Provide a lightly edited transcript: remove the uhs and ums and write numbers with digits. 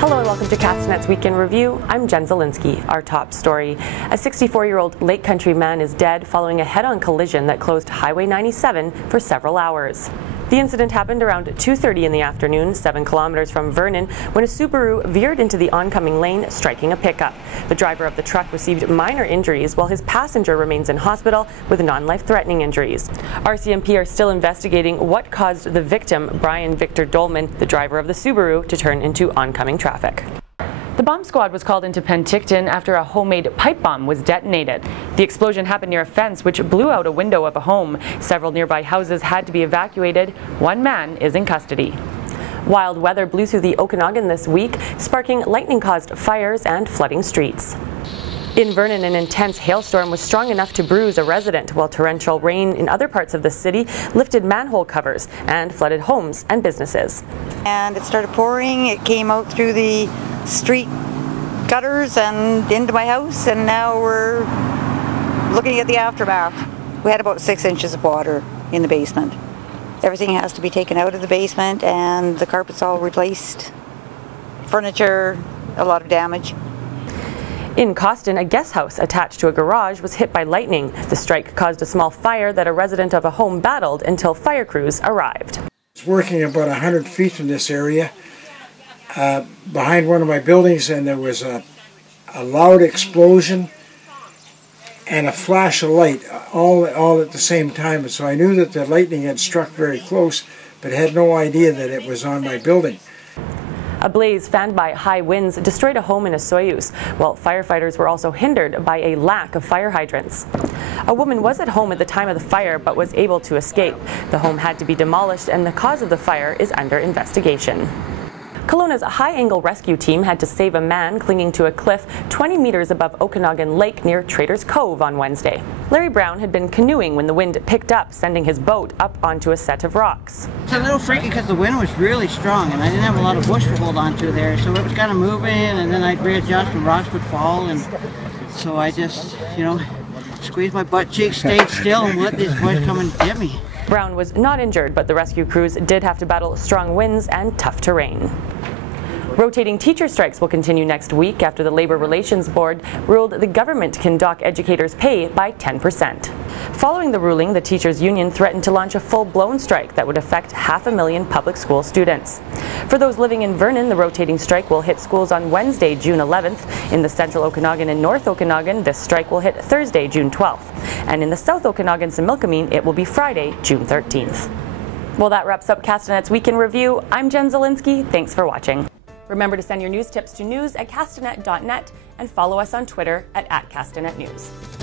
Hello and welcome to Castanet's Week in Review. I'm Jen Zielinski. Our top story. A 64-year-old Lake Country man is dead following a head-on collision that closed Highway 97 for several hours. The incident happened around 2:30 in the afternoon, 7 kilometers from Vernon, when a Subaru veered into the oncoming lane, striking a pickup. The driver of the truck received minor injuries, while his passenger remains in hospital with non-life-threatening injuries. RCMP are still investigating what caused the victim, Brian Victor Dolman, the driver of the Subaru, to turn into oncoming traffic. The bomb squad was called into Penticton after a homemade pipe bomb was detonated. The explosion happened near a fence which blew out a window of a home. Several nearby houses had to be evacuated. One man is in custody. Wild weather blew through the Okanagan this week, sparking lightning-caused fires and flooding streets. In Vernon, an intense hailstorm was strong enough to bruise a resident, while torrential rain in other parts of the city lifted manhole covers and flooded homes and businesses. And it started pouring. It came out through the street gutters and into my house, and now we're looking at the aftermath. We had about 6 inches of water in the basement. Everything has to be taken out of the basement, and the carpet's all replaced. Furniture, a lot of damage. In Castanet, a guest house attached to a garage was hit by lightning. The strike caused a small fire that a resident of a home battled until fire crews arrived. I was working about 100 feet from this area, behind one of my buildings, and there was a loud explosion and a flash of light all at the same time. And so I knew that the lightning had struck very close, but had no idea that it was on my building. A blaze fanned by high winds destroyed a home in Osoyoos, while firefighters were also hindered by a lack of fire hydrants. A woman was at home at the time of the fire but was able to escape. The home had to be demolished, and the cause of the fire is under investigation. Kelowna's high-angle rescue team had to save a man clinging to a cliff 20 meters above Okanagan Lake near Traders Cove on Wednesday. Larry Brown had been canoeing when the wind picked up, sending his boat up onto a set of rocks. It's a little freaky because the wind was really strong and I didn't have a lot of bush to hold on to there, so it was kind of moving, and then I'd readjust and rocks would fall, and so I just, squeezed my butt cheeks, stayed still, and let these boys come and get me. Brown was not injured, but the rescue crews did have to battle strong winds and tough terrain. Rotating teacher strikes will continue next week after the Labor Relations Board ruled the government can dock educators' pay by 10%. Following the ruling, the teachers' union threatened to launch a full-blown strike that would affect 500,000 public school students. For those living in Vernon, the rotating strike will hit schools on Wednesday, June 11th. In the Central Okanagan and North Okanagan, this strike will hit Thursday, June 12th. And in the South Okanagan and Similkameen, it will be Friday, June 13th. Well, that wraps up Castanet's Week in Review. I'm Jen Zielinski. Thanks for watching. Remember to send your news tips to news@castanet.net and follow us on Twitter @CastanetNews.